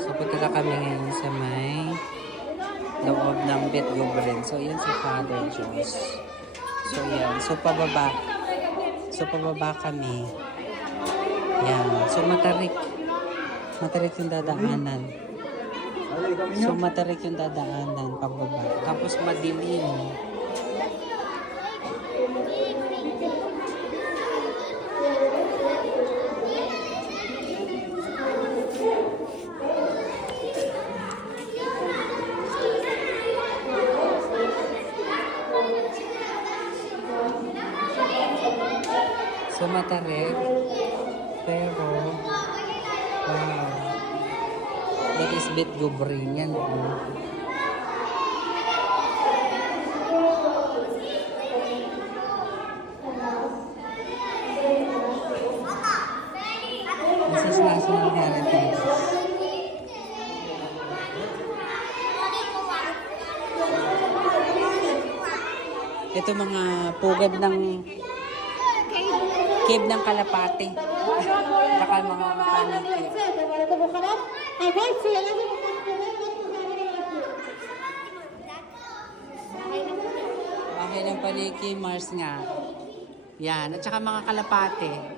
So, punta na kami ngayon sa may loob ng Betgobrin. So, yan si Father Diyos. So, yan. So, pababa. So, pababa kami. Yan. So, matarik. Matarik yung dadaanan. So, matarik yung dadaanan pababa. Tapos, madilim. So, matarik. Pero, wow. That is Betgobrin yan. This is National Heritage. Ito mga pugad ng cave ng Kalapate. Saka mga paniki. Okay ng paniki, Mars nga. Yan. At saka mga Kalapate.